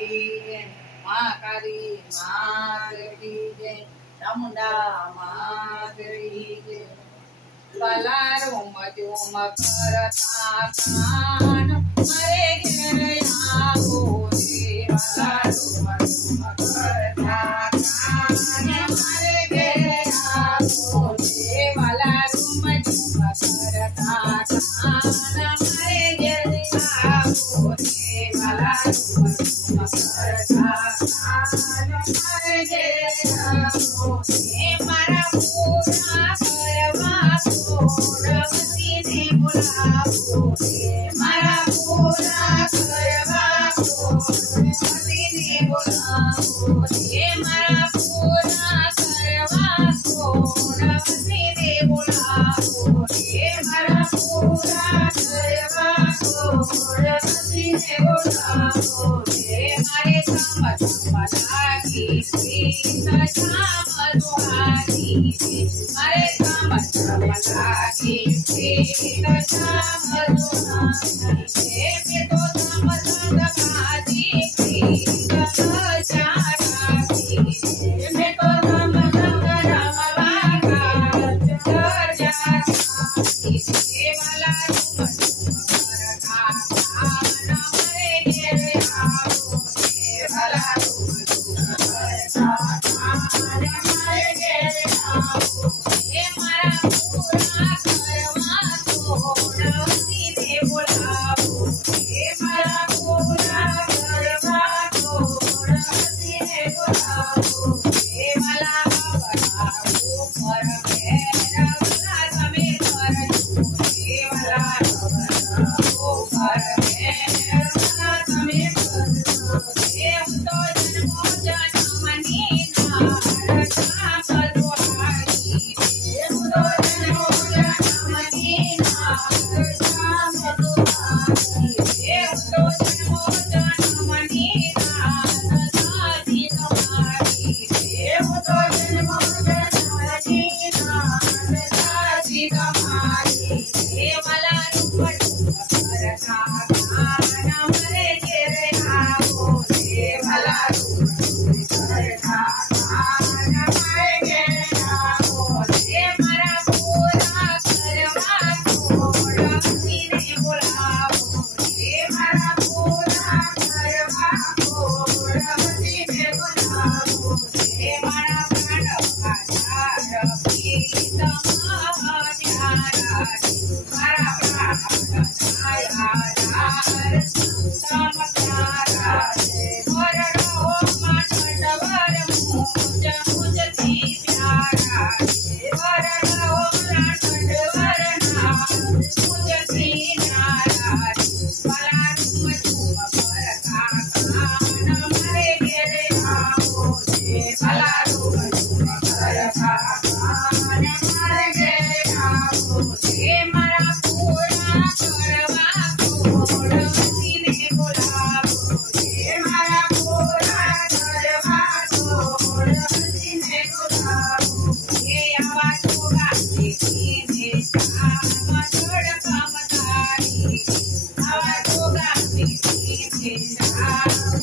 की जय, महाकाली मात की जय, चामुंडा मात की जय। बलारोम जोम करता कान मरे घेर आगो रे, बलारोम जोम करता कान मरे घेर आगो रे, बलारोम जोम करता कान मरे घेर आगो रे, बलारोम जोम करता कान मरे घेर आगो रे। मारा पूरा करवा रवती ने बुलावो रे, मारा पूरा करवा रवती ने बुलावो रे, मारा पूरा करवा रवती ने बुलावो रे, मारा पूरा करवा रवती ने बुलावो रे। मारे संबत लागी सीता श्याम दुआरी रे, मारे संबत लागी सीता श्याम दुआरी रे। मैं तो संबत गाजी सीता जाती रे, मैं तो संबत रामवा कर जाती रे। वाला तुम करता कान मरे घेर आगो रे, वाला तुम करता कान मरे घेर आगो रे। मारा पूरा करवा रवती ने बुलावो रे, मारा पूरा करवा रवती ने बुलावो रे। वाला बड़ा ऊपर भैरवला समेत कर रे, वाला बड़ा ऊपर भैरवला समेत कर रे। तो जन्मो जन्मनी नार श्याम दुआरी रे, तो जन्मो जन्मनी नार श्याम दुआरी रे, तो जन्मो जन्मनी नार साधी तुम्हारी रे, तो जन्मो जन्मनी नार साधी तुम्हारी रे। वाला रूप करता कान मरे घेर आगो रे, वाला रूप करता कान मरे घेर आगो रे। मारा पूरा करवा रवती ने बुलावो रे, मारा पूरा करवा रवती ने बुलावो रे। मारा प्रणव आचार प्रीत महाप्यारा रे, मारा प्रणव आचार समप्यारा रे। वरणो मानवर मुझ मुझती प्यारा रे, वरणो मानवर मुझती प्यारा रे। वाला तुम करता कान मरे घेर आगो रे, वाला तुम करता कान मरे घेर आगो रे। मारा पूरा करवा रवती ने बुलावो रे, मारा पूरा करवा रवती ने बुलावो रे। आवा तो गाती ने श्याम छोड़ कमदारी रे, आवा तो गाती ने श्याम